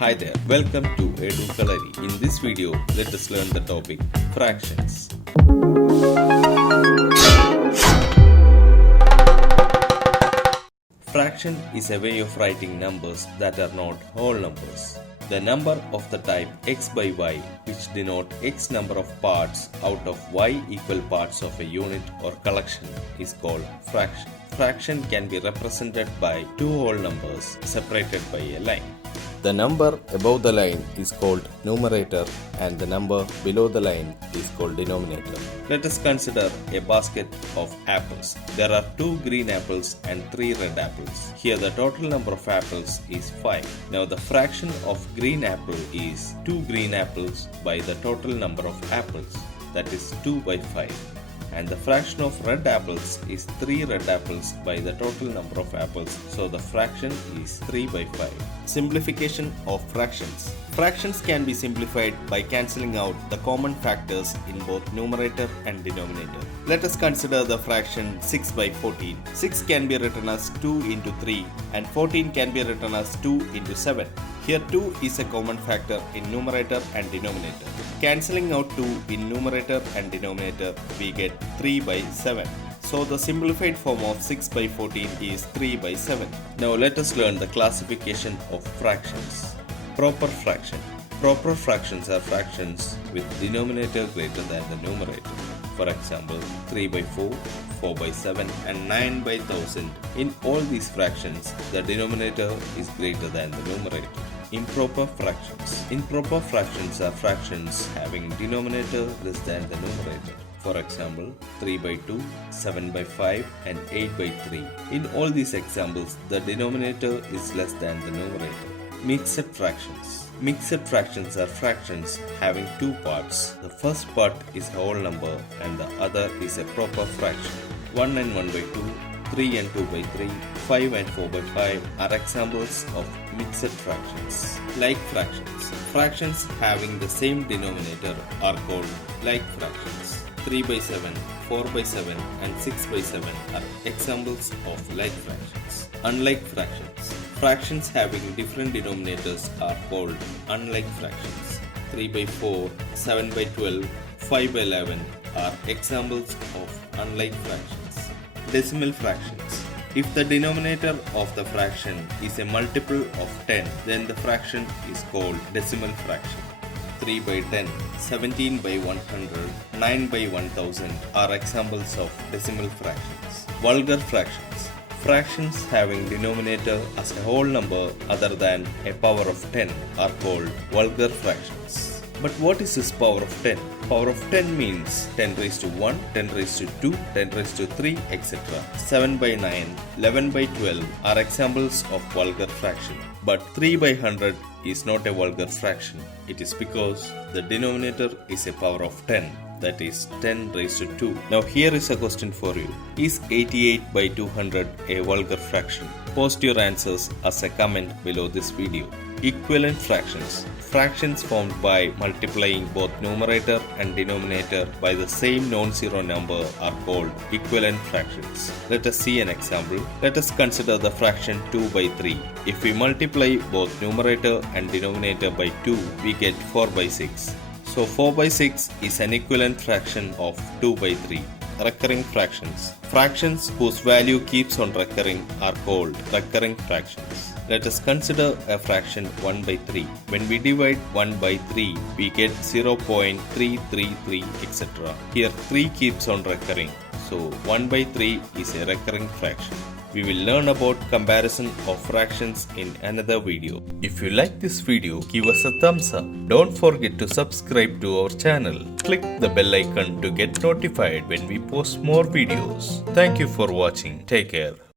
Hi there, welcome to Kalari. In this video, let us learn the topic fractions. Fraction is a way of writing numbers that are not whole numbers. The number of the type x by y, which denote x number of parts out of y equal parts of a unit or collection, is called fraction. Fraction can be represented by two whole numbers separated by a line. The number above the line is called numerator and the number below the line is called denominator. Let us consider a basket of apples. There are 2 green apples and 3 red apples. Here the total number of apples is 5. Now the fraction of green apple is 2 green apples by the total number of apples, that is 2 by 5. And the fraction of red apples is 3 red apples by the total number of apples, so the fraction is 3 by 5. Simplification of fractions. Fractions can be simplified by cancelling out the common factors in both numerator and denominator. Let us consider the fraction 6 by 14. 6 can be written as 2 into 3 and 14 can be written as 2 into 7. Here 2 is a common factor in numerator and denominator. Cancelling out 2 in numerator and denominator, we get 3 by 7. So the simplified form of 6 by 14 is 3 by 7. Now let us learn the classification of fractions. Proper fraction. Proper fractions are fractions with denominator greater than the numerator. For example, 3 by 4, 4 by 7 and 9 by 1000. In all these fractions, the denominator is greater than the numerator. Improper fractions. Improper fractions are fractions having denominator less than the numerator. For example, 3 by 2, 7 by 5 and 8 by 3. In all these examples, the denominator is less than the numerator. Mixed fractions. Mixed fractions are fractions having two parts. The first part is a whole number and the other is a proper fraction. 1 and 1 by 2, 3 and 2 by 3, 5 and 4 by 5 are examples of mixed fractions. Like fractions. Fractions having the same denominator are called like fractions. 3 by 7, 4 by 7 and 6 by 7 are examples of like fractions. Unlike fractions. Fractions having different denominators are called unlike fractions. 3 by 4, 7 by 12, 5 by 11 are examples of unlike fractions. Decimal fractions. If the denominator of the fraction is a multiple of 10, then the fraction is called decimal fraction. 3 by 10, 17 by 100, 9 by 1000 are examples of decimal fractions. Vulgar fractions. Fractions having denominator as a whole number other than a power of 10 are called vulgar fractions. But what is this power of 10? Power of 10 means 10 raised to 1, 10 raised to 2, 10 raised to 3, etc. 7 by 9, 11 by 12 are examples of vulgar fraction. But 3 by 100 is not a vulgar fraction. It is because the denominator is a power of 10. That is 10 raised to 2. Now here is a question for you. Is 88 by 200 a vulgar fraction? Post your answers as a comment below this video. Equivalent fractions. Fractions formed by multiplying both numerator and denominator by the same non-zero number are called equivalent fractions. Let us see an example. Let us consider the fraction 2 by 3. If we multiply both numerator and denominator by 2, we get 4 by 6. So 4 by 6 is an equivalent fraction of 2 by 3. Recurring fractions. Fractions whose value keeps on recurring are called recurring fractions. Let us consider a fraction 1 by 3. When we divide 1 by 3, we get 0.333 etc. Here 3 keeps on recurring. So 1 by 3 is a recurring fraction. We will learn about comparison of fractions in another video. If you like this video, give us a thumbs up. Don't forget to subscribe to our channel. Click the bell icon to get notified when we post more videos. Thank you for watching. Take care.